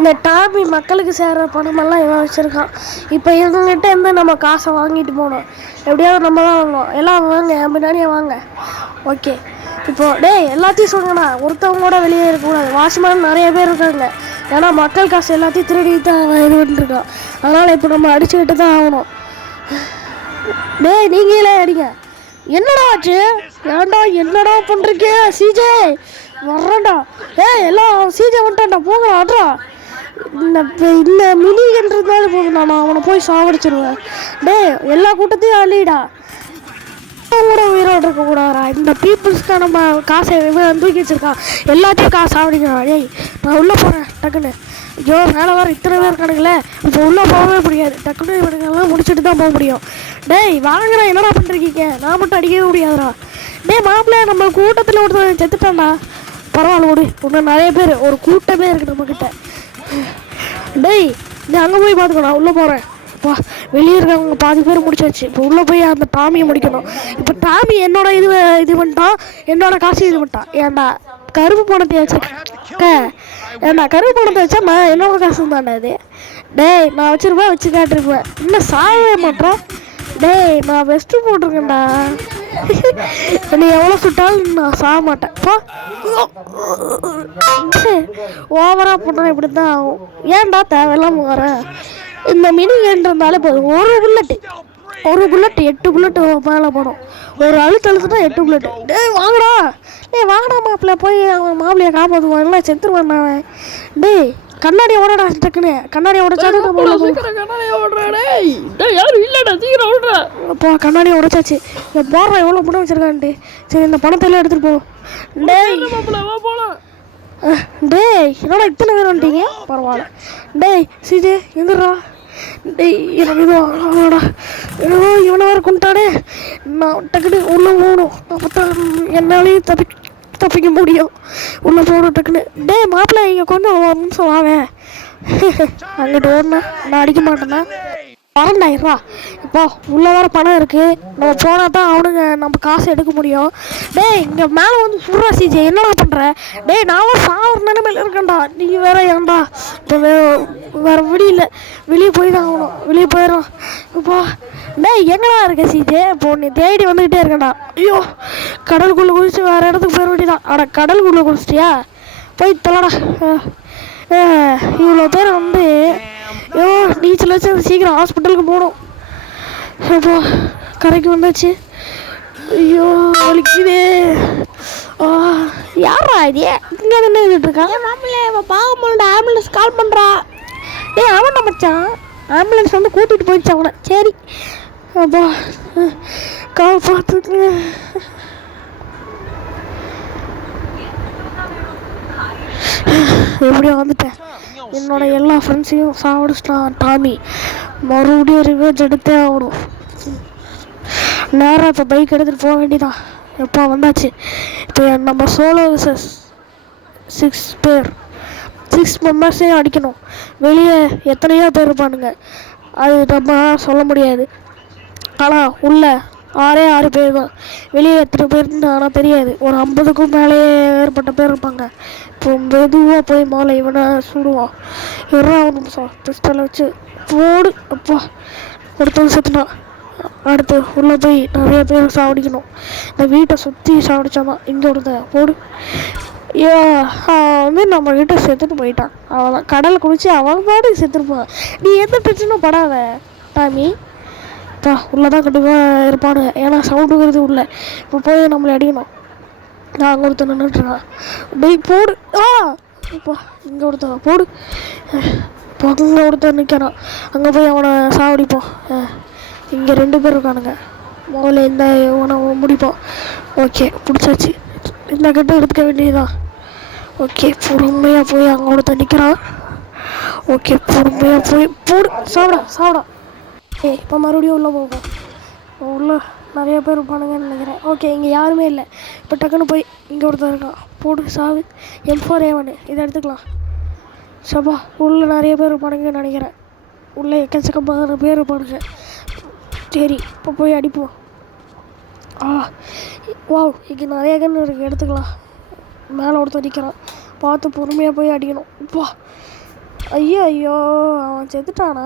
இந்த டாமி மக்களுக்கு சேர்கிற பணமெல்லாம் இவன் வச்சுருக்கான். இப்போ இவங்ககிட்ட இருந்து நம்ம காசை வாங்கிட்டு போகணும். எப்படியாவது நம்ம தான் வாங்கணும். எல்லாம் வாங்க, என் பின்னாடியே வாங்க. ஓகே, இப்போது டேய் எல்லாத்தையும் சொல்லுங்கண்ணா. ஒருத்தவங்க கூட வெளியே இருக்கக்கூடாது. வாட்ச்மேன் நிறைய பேர் இருக்காங்க. ஏன்னா மக்கள் காசு எல்லாத்தையும் திருடி தான் இது பண்ணிருக்கான். அதனால் இப்போ நம்ம அடிச்சுக்கிட்டு தான் ஆகணும். டேய் நீங்களே அடிங்க. என்னடா ஆச்சு? ஏன்டா என்னடா பண்ணுறீங்க? சிஜே வர்றேன்டா. எல்லாம் சிஜே வந்துட்டான்டா. போங்கடா ஆட்ரா. இந்த மினின்றதுனால போதும், நான் அவனை போய் சாவடிச்சிருவேன். எல்லா கூட்டத்தையும் அள்ளிடா. கூட உயிரோடு இருக்கக்கூடாதா? இந்த பீப்புள்ஸ்க்கு நம்ம காசை தூக்கி வச்சிருக்கான். எல்லாத்தையும் காசு சாவடிக்கிறான். நான் உள்ளே போகிறேன் டக்குன்னு. ஐயோ மேலே வர இத்தனை பேர் கணக்குல இப்போ உள்ளே போகவே முடியாது. டக்குன்னு இவனுங்கெல்லாம் முடிச்சுட்டு தான் போக முடியும். வாங்குறா. என்னடா பண்ணுறீங்க? நான் மட்டும் அடிக்கவே முடியாதுடா. மாப்பிள்ளை நம்ம கூட்டத்தில் ஒருத்தர் செத்துட்டான்டா. பரவாயில்ல விடு. இன்னும் நிறைய பேர், ஒரு கூட்டமே இருக்குது நம்மக்கிட்ட. நீ அங்கே போய் பார்த்துக்கோ. நான் உள்ளே போகிறேன். இப்போ வெளியே இருக்கவங்க பாதி பேர் முடிச்சாச்சு. இப்போ உள்ளே போய் அந்த டாமியை முடிக்கணும். இப்போ டாமி என்னோட இது பண்ணிட்டான். என்னோட காசு இது பண்ணிட்டான். ஏன்டா கருப்பு பணத்தை வச்சிருக்கேன். ஏன்டா கருப்பு பணத்தை வச்சா நான் என்னோட காசு தானே அது. நான் வச்சிருப்பேன், வச்சு காட்டிருப்பேன். இன்னும் சாகவே மாட்டேன். நான் வெஸ்ட்டு போட்டிருக்கேன்டா. நீ எவ்வளோ சுட்டாலும் நான் சாக மாட்டேன். ஓவராக பண்ணால் இப்படி தான் ஆகும். ஏன்டா தேவையில்லாமல் வர? இந்த மினி கேன்றாலே போதும். ஒரு புல்லட் 8 புல்லட்டு மேலே போடும். ஒரு அழுத்தழுத்துனா 8 புல்லட்டு. வாங்கடா. வாங்கடா மாப்பிள்ளை. போய் அவன் மாப்பிள்ளையை காப்பாற்றுவான். எல்லாம் செத்துருவான் அவன். கண்ணாடியை ஓடடா. டக்குன்னு கண்ணாடியை உடைச்சாரு. இப்போ கண்ணாடியை உடைச்சாச்சு. இந்த போடுற எவ்வளோ பணம் வச்சிருக்கான்ட்டு. சரி இந்த பணத்தை எல்லாம் எடுத்துகிட்டு போ. என்னடா இத்தனை பேர் வந்துட்டீங்க? பரவாயில்ல. சிஜே எங்கடா? எனக்கு இது வாங்கடா. இவனை வேறு கொண்டாடே. நான் டக்குன்னு உள்ளே போகணும். அப்போ தான் என்னாலையும் தப்பிக்க முடியும். உள்ளே போகணும் டக்குன்னு. மாப்பிள்ளை இங்கே கொஞ்சம் ஒரு நிமிஷம் வாவேன். அங்கிட்டு ஓடணும். நான் அடிக்க மாட்டேன்னா வரண்டாயிரா. இப்போ உள்ள வேறு பணம் இருக்குது. நம்ம போனால் தான் அவனுங்க நம்ம காசு எடுக்க முடியும். இங்கே மேலே வந்து சுடுறா. சிஜே என்னடா பண்ணுற? நான் சாவர நிலைமையில் இருக்கேன்டா. நீங்கள் வேற ஏன்டா? இப்போ வேறு வெளியே போய் தான் ஆகணும். வெளியே போயிடும். இப்போ எங்கடா இருக்க சிஜே? இப்போ நீ தேடி வந்துக்கிட்டே இருக்கேன்டா. ஐயோ கடலுக்குள்ளே குதிச்சு வேறு இடத்துக்கு போயிட வேண்டியதான். ஆனால் கடலுக்குள்ளே குதிச்சிட்டியா? போய் தொலைடா. இவ்வளோ பேர் வந்து நீச்சல் வச்சு சீக்கிரம் ஹாஸ்பிட்டலுக்கு போகணும். அப்போ கரைக்கு வந்தாச்சு. ஐயோ வலிக்குதே. யாரா இது? இங்கே என்ன எழுதிட்டு இருக்காங்க? மாப்பிள்ளை பார்க்க முடியல. ஆம்புலன்ஸ் கால் பண்ணுறா. அவன் மச்சான் ஆம்புலன்ஸ் வந்து கூட்டிகிட்டு போயிடுச்சு அவனை. சரி அப்போ காப்பாற்றுங்க. எப்படியோ வந்துட்டேன். என்னோட எல்லா ஃப்ரெண்ட்ஸையும் சாவடிச்சிட்டான் டாமி. மறுபடியும் ரிவேஞ்ச் எடுத்தே ஆகணும். நேராக இப்போ பைக் எடுத்துகிட்டு போக வேண்டியதான். எப்போ வந்தாச்சு. இப்போ நம்ம சோலோ விசஸ் 6 மெம்பர்ஸையும் அடிக்கணும். வெளியே எத்தனையோ பேர் இருப்பானுங்க. அது நம்ம சொல்ல முடியாது. ஆனால் உள்ள 6 பேர் தான். வெளியே எத்தனை பேர்னு ஆனால் தெரியாது. ஒரு 50க்கும் மேலேயே ஏற்பட்ட பேர் இருப்பாங்க. இப்போ மெதுவாக போய் மேலே இவனை சுடுவான். ஒரு நிமிஷம் பிஸ்டலை வச்சு போடு. அப்பா ஒருத்தவங்க செத்துனான். அடுத்து உள்ளே போய் நிறைய பேர் சாவடிக்கணும். இந்த வீட்டை சுற்றி சாவடிச்சாதான். இங்கே ஒருத்தன் போடு. வந்து நம்ம கிட்ட செத்துட்டு போயிட்டான். அவன் கடல் குடிச்சு அவன் பாட்டுக்கு செத்துருப்பான். நீ எந்த பிரச்சனையும் படாத டாமி. உள்ளே தான் கண்டிப்பாக இருப்பானுங்க. ஏன்னா சவுண்டுங்கிறது உள்ள. இப்போ போய் நம்மளை அடிக்கணும். நான் அங்கே ஒருத்தர் நின்றுட்டுருக்கான். போடு. இப்போ இங்கே ஒருத்தன் போடு. இப்போ அங்கே ஒருத்தர் நிற்கிறான். அங்கே போய் அவனை சாவடிப்போம். இங்கே 2 பேர் இருக்கானுங்க. முதல்ல இந்த இவனை முடிப்போம். ஓகே பிடிச்சாச்சு. இந்த கட்டை எடுத்துக்க வேண்டியதுதான். ஓகே பொறுமையாக போய் அங்கே ஒருத்தர் நிற்கிறான். ஓகே பொறுமையாக போய் போடு. சாப்பிடா. இப்போ மறுபடியும் உள்ளே போகும். உள்ளே நிறைய பேர் இருப்பானுங்கன்னு நினைக்கிறேன். ஓகே இங்கே யாருமே இல்லை. இப்போ டக்குன்னு போய் இங்கே ஒருத்தர் இருக்கான். போடு சாவு. M4A1 இதை எடுத்துக்கலாம். சபா உள்ளே நிறைய பேர் இருப்பானுங்கன்னு நினைக்கிறேன். உள்ளே எக்கச்சக்கமான பேர் இருப்பானுங்க. சரி இப்போ போய் அடிப்போம். வாவ் இங்கே நிறைய கன்று இருக்குது. எடுத்துக்கலாம். மேலே ஒருத்தர் நிற்கிறான். பார்த்து பொறுமையாக போய் அடிக்கணும். இப்போ ஐயோ ஐயோ, அவன் செத்துட்டானா?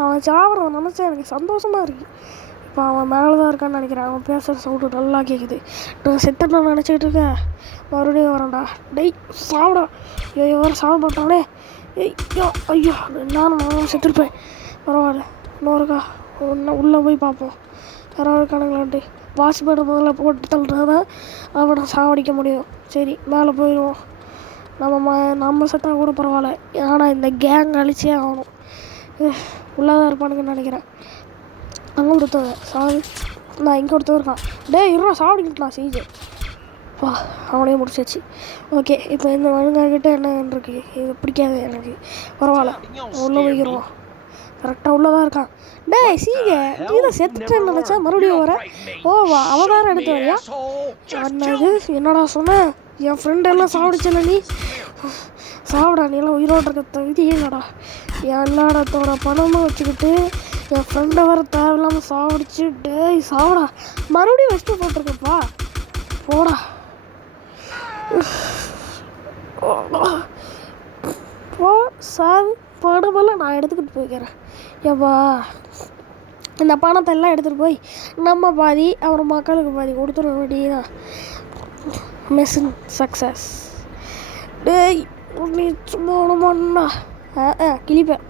அவன் சாப்பிட்றவன் நினச்சா எனக்கு சந்தோஷமாக இருக்குது. இப்போ அவன் மேலே தான் இருக்கான்னு நினைக்கிறேன். அவன் பேசுகிற சவுண்டு நல்லா கேட்குது. நான் செத்துட்டான் நினச்சிக்கிட்டு இருக்கேன். மறுபடியும் வரேன்டா. டெய் சாப்பிடா. ஐயோ வர சாப்பிட மாட்டானே. ஐயோ ஐயோ, நானும் செத்துருப்பேன். பரவாயில்ல, இன்னொருக்கா உள்ளே போய் பார்ப்போம். யாராவது கணக்கலான்ட்டு வாட்ச்மேனை முதல்ல போட்டு தள்ளுறது தான் அவனை சாவடிக்க முடியும். சரி, மேலே போயிடுவோம். நம்ம செட்டாக கூட பரவாயில்ல. ஆனால் இந்த கேங் அழிச்சே ஆகணும். உள்ளதாக இருப்பானுங்கன்னு நினைக்கிறேன். அங்கே ஒருத்தவங்க சாவி, நான் இங்கே ஒருத்தவங்க இருக்கான். இருவா சாவடிக்கிட்டான் செஞ்சு. வா, அவனையும் முடிச்சாச்சு. ஓகே, இப்போ இந்த மனுங்கக்கிட்ட என்ன இருக்கு? இது பிடிக்காது எனக்கு. பரவாயில்ல, உள்ளே போய்க்கிறோம். கரெக்டாக உள்ளதாக இருக்கான். சீக நீ தான் செத்துட்டேன்னு நினச்சா மறுபடியும் வர. வா, அவதாரம் எடுத்து வரியா? என்னது, என்னடா சொன்ன? என் ஃப்ரெண்டெல்லாம் சாப்பிடுச்சல நீ. சாப்பிடா, நீ எல்லாம் உயிரோடு இருக்க தகுதியே இல்லைடா. என் எல்லாடத்தோட பணமும் வச்சுக்கிட்டு என் ஃப்ரெண்டை வர தேவையில்லாமல் சாப்பிடுச்சு. சாப்பிடா, மறுபடியும் வச்சுட்டு போட்டிருக்கப்பா. போடா போ, சாவி. பணமெல்லாம் நான் எடுத்துக்கிட்டு போய்க்கிறேன். ஏப்பா, இந்த பணத்தை எல்லாம் எடுத்துகிட்டு போய் நம்ம பாதி அப்புறம் மக்களுக்கு பாதி கொடுத்துட வேண்டியதான். Mission success. நீ சும்மா கிளிப்பேன்.